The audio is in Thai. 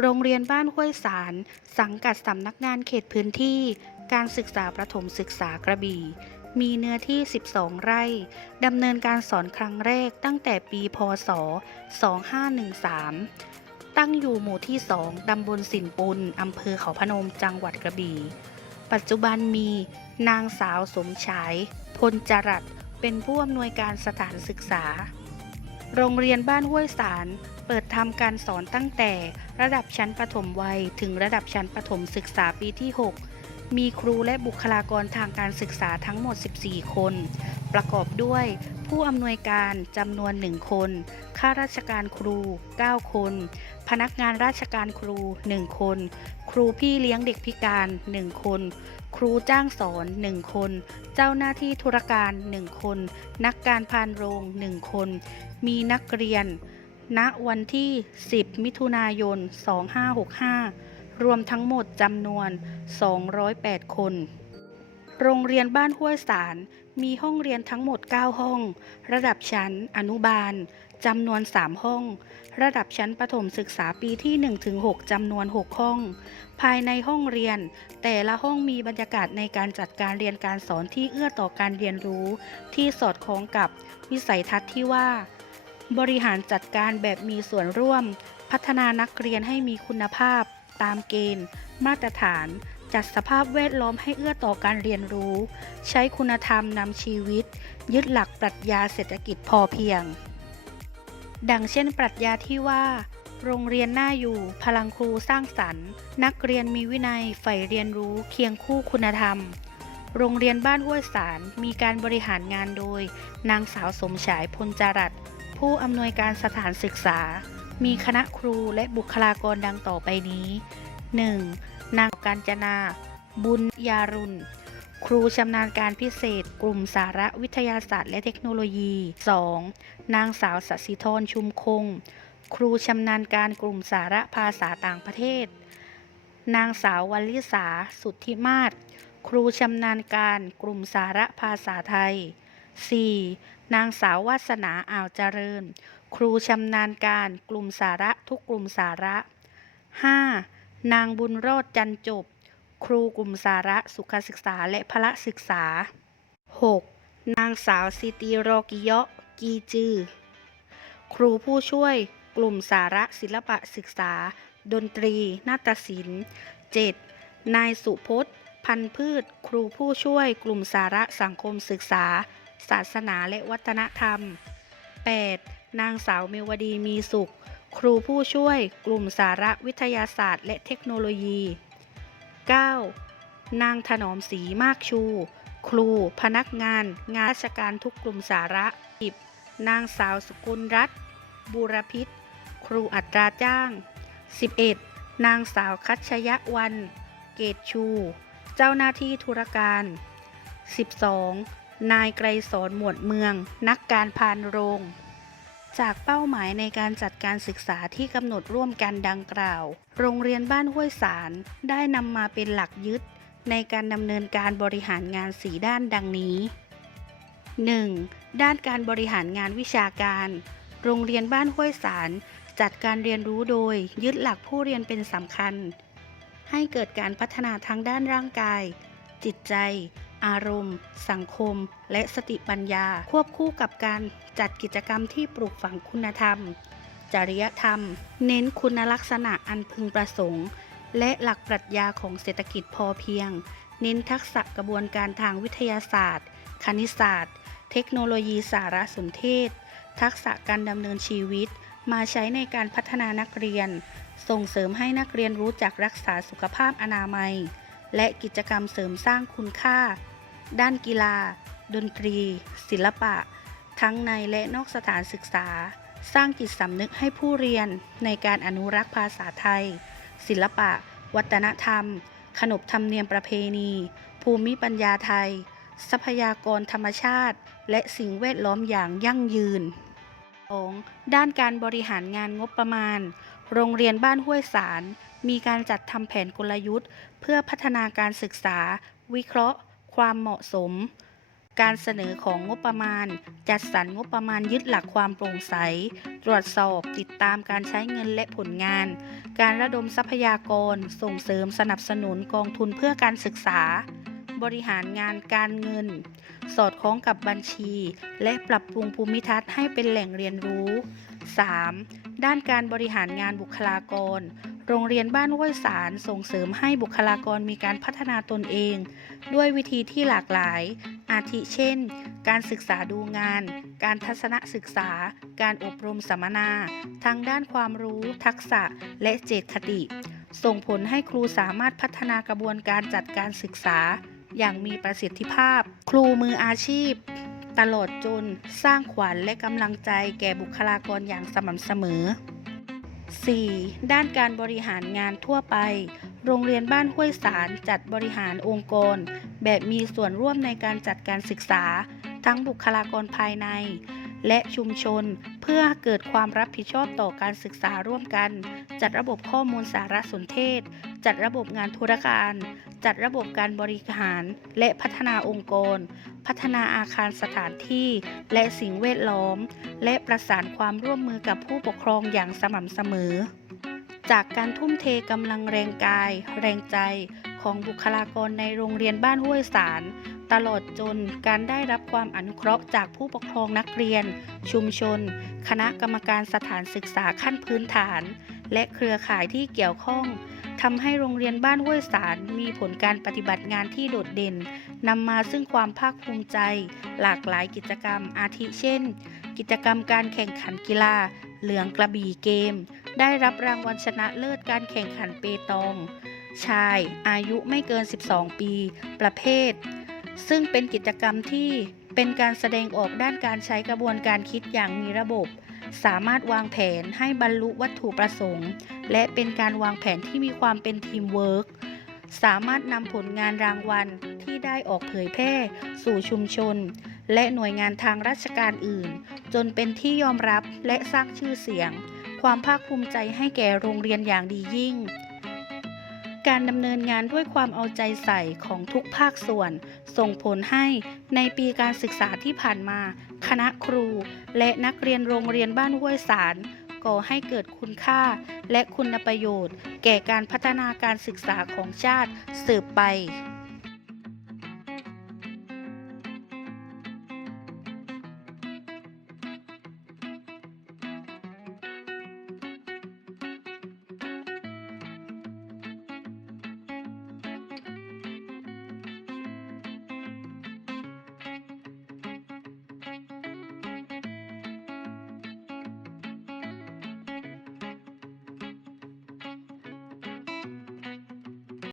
โรงเรียนบ้านห้วยสาร สังกัดสำนักงานเขตพื้นที่ การศึกษาประถมศึกษากระบี่ มีเนื้อที่ 12 ไร่ ดำเนินการสอนครั้งแรกตั้งแต่ปีพศ 2513 ตั้งอยู่หมู่ที่ 2 ตำบลสินปุลอำเภอเขาพนม จังหวัดกระบี่ ปัจจุบันมีนางสาวสมฉาย พลจรัสเป็นผู้อำนวยการสถานศึกษา โรงเรียนบ้านห้วยสาร เปิดทำการสอนตั้งแต่ระดับชั้นประถมวัย ถึงระดับชั้นประถมศึกษาปีที่ 6 มีครูและบุคลากรทางการศึกษาทั้งหมด 14 คน ประกอบด้วยผู้อำนวยการจำนวน 1 คน ข้าราชการครู 9 คน พนักงานราชการครู 1 คน ครูพี่เลี้ยงเด็กพิการ 1 คน ครูจ้างสอน 1 คน เจ้าหน้าที่ธุรการ 1 คน นักการพานโรง 1 คน มีนักเรียน ณวันที่ 10 มิถุนายน 2565 รวมทั้งหมดจำนวน 208 คน โรงเรียนบ้านห้วยสารมีห้องเรียนทั้งหมด 9 ห้อง ระดับชั้นอนุบาลจำนวน 3 ห้อง ระดับชั้นประถมศึกษาปีที่ 1-6จำนวน 6 ห้อง ภายในห้องเรียน แต่ละห้องมีบรรยากาศในการจัดการเรียนการสอนที่เอื้อต่อการเรียนรู้ ที่สอดคล้องกับวิสัยทัศน์ที่ว่า บริหารจัดการแบบมีส่วนร่วม พัฒนานักเรียนให้มีคุณภาพ ตามเกณฑ์ มาตรฐาน จัดสภาพแวดล้อมให้เอื้อต่อการเรียนรู้ ใช้คุณธรรมนำชีวิต ยึดหลักปรัชญาเศรษฐกิจพอเพียง ดังเช่น ปรัชญาที่ว่า โรงเรียนน่าอยู่ พลังครูสร้างสรรค์ นักเรียนมีวินัยใฝ่เรียนรู้เคียงคู่คุณธรรมโรงเรียนบ้านห้วยสารมีการบริหารงานโดย นางสาวสมฉายพลจรัส ผู้อำนวยการสถานศึกษา มีคณะครูและบุคลากรดังต่อไปนี้ 1. นางการจนา บุญยารุณ ครูชำนาญการพิเศษ กลุ่มสาระวิทยาศาสตร์และเทคโนโลยี 2. นางสาวสศิธรชุมคง ครูชำนาญการกลุ่มสาระภาษาต่างประเทศ นางสาววัลลิสา สุทธิมาศ ครูชำนาญการกลุ่มสาระภาษาไทย 4. นางสาววาสนาอ่าวเจริญ ครูชำนาญการกลุ่มสาระทุกกลุ่มสาระ 5. นางบุญรอดจันจบ ครูกลุ่มสาระสุขศึกษาและพละศึกษา 6. นางสาวซิตีรกิยะกีจือครูผู้ช่วยกลุ่มสาระศิลปะศึกษา ดนตรี นาฏศิลป์ 7. นายสุพจน์ พันธ์พืช ครูผู้ช่วยกลุ่มสาระสังคมศึกษา ศาสนาและวัฒนธรรม 8. นางสาวเมวดีมีสุข ครูผู้ช่วยกลุ่มสาระวิทยาศาสตร์และเทคโนโลยี 9. นางถนอมศรีมากชู ครู พนักงาน งานราชการทุกกลุ่มสาระ 10. นางสาวสกุลรัตน์บูรพิษ ครูอัตราจ้าง 11. นางสาวคัชยะวัน เกตชู เจ้าหน้าที่ธุรการ 12. นายไกรสอนหมวดเมือง นักการพานโรง จากเป้าหมายในการจัดการศึกษาที่กำหนดร่วมกันดังกล่าว โรงเรียนบ้านห้วยสารได้นำมาเป็นหลักยึด ในการดำเนินการบริหารงานสีด้านดังนี้ 1. ด้านการบริหารงานวิชาการ โรงเรียนบ้านห้วยสารจัดการเรียนรู้โดยยึดหลักผู้เรียนเป็นสำคัญ ให้เกิดการพัฒนาทั้งด้านร่างกาย จิตใจ อารมณ์ สังคม และสติปัญญา ควบคู่กับการจัดกิจกรรมที่ปลูกฝังคุณธรรม จริยธรรม เน้นคุณลักษณะอันพึงประสงค์ และหลักปรัชญาของเศรษฐกิจพอเพียง เน้นทักษะกระบวนการทางวิทยาศาสตร์ คณิตศาสตร์ เทคโนโลยีสารสนเทศ ทักษะการดำเนินชีวิต มาใช้ในการพัฒนานักเรียน ส่งเสริมให้นักเรียนรู้จักรักษาสุขภาพอนามัยและกิจกรรมเสริมสร้างคุณค่า ด้านกีฬา ดนตรี ศิลปะ ทั้งในและนอกสถานศึกษา สร้างจิตสำนึกให้ผู้เรียนในการอนุรักษ์ภาษาไทย ศิลปะ วัฒนธรรม ขนบธรรมเนียมประเพณี ภูมิปัญญาไทย ทรัพยากรธรรมชาติ และสิ่งแวดล้อมอย่างยั่งยืน 2. ด้านการบริหารงานงบประมาณ โรงเรียนบ้านห้วยสาร มีการจัดทำแผนกลยุทธ์ เพื่อพัฒนาการศึกษา วิเคราะห์ ความเหมาะสม การเสนอของงบประมาณ จัดสรรงบประมาณยึดหลักความโปร่งใส ตรวจสอบติดตามการใช้เงินและผลงาน การระดมทรัพยากร ส่งเสริมสนับสนุนกองทุนเพื่อการศึกษา บริหารงานการเงิน สอดคล้องกับบัญชี และปรับปรุงภูมิทัศน์ให้เป็นแหล่งเรียนรู้ 3. ด้านการบริหารงานบุคลากร โรงเรียนบ้านห้วยสารส่งเสริมให้บุคลากรมีการพัฒนาตนเอง ด้วยวิธีที่หลากหลาย อาทิเช่น การศึกษาดูงาน การทัศนศึกษา การอบรมสัมมนาทั้งด้านความรู้ ทักษะ และเจตคติ ส่งผลให้ครูสามารถพัฒนากระบวนการจัดการศึกษา อย่างมีประสิทธิภาพ ครูมืออาชีพ ตลอดจนสร้างขวัญและกำลังใจแก่บุคลากรอย่างสม่ำเสมอ 4. ด้านการบริหารงานทั่วไป โรงเรียนบ้านห้วยสารจัดบริหารองค์กร แบบมีส่วนร่วมในการจัดการศึกษา ทั้งบุคลากรภายใน และชุมชน เพื่อเกิดความรับผิดชอบต่อการศึกษาร่วมกัน จัดระบบข้อมูลสารสนเทศ จัดระบบงานธุรการ จัดระบบการบริหาร และพัฒนาองค์กร พัฒนาอาคารสถานที่ และสิ่งแวดล้อม และประสานความร่วมมือกับผู้ปกครองอย่างสม่ำเสมอ จากการทุ่มเทกำลังแรงกาย แรงใจของบุคลากรในโรงเรียนบ้านห้วยสาร ตลอดจนการได้รับความอนุเคราะห์จากผู้ปกครองนักเรียน ชุมชน คณะกรรมการสถานศึกษาขั้นพื้นฐาน และเครือข่ายที่เกี่ยวข้องทำให้โรงเรียนบ้านห้วยสารมีผลการปฏิบัติงานที่โดดเด่นนำมาซึ่งความภาคภูมิใจ หลากหลายกิจกรรมอาทิเช่น กิจกรรมการแข่งขันกีฬา เหลืองกระบี่เกม ได้รับรางวัลชนะเลิศการแข่งขันเปตอง ชายอายุไม่เกิน 12 ปี ประเภท ซึ่งเป็นกิจกรรมที่เป็นการแสดงออกด้านการใช้กระบวนการคิดอย่างมีระบบ สามารถวางแผนให้บรรลุวัตถุประสงค์ และเป็นการวางแผนที่มีความเป็นทีมเวิร์กสามารถนำผลงานรางวัลที่ได้ออกเผยแพร่ สู่ชุมชน และหน่วยงานทางราชการอื่น จนเป็นที่ยอมรับและสร้างชื่อเสียง ความภาคภูมิใจให้แก่โรงเรียนอย่างดียิ่ง การดำเนินงานด้วยความเอาใจใส่ของทุกภาคส่วน ส่งผลให้ในปีการศึกษาที่ผ่านมา คณะครู และนักเรียนโรงเรียนบ้านห้วยสารก่อให้เกิดคุณค่าและคุณประโยชน์ แก่การพัฒนาการศึกษาของชาติสืบไป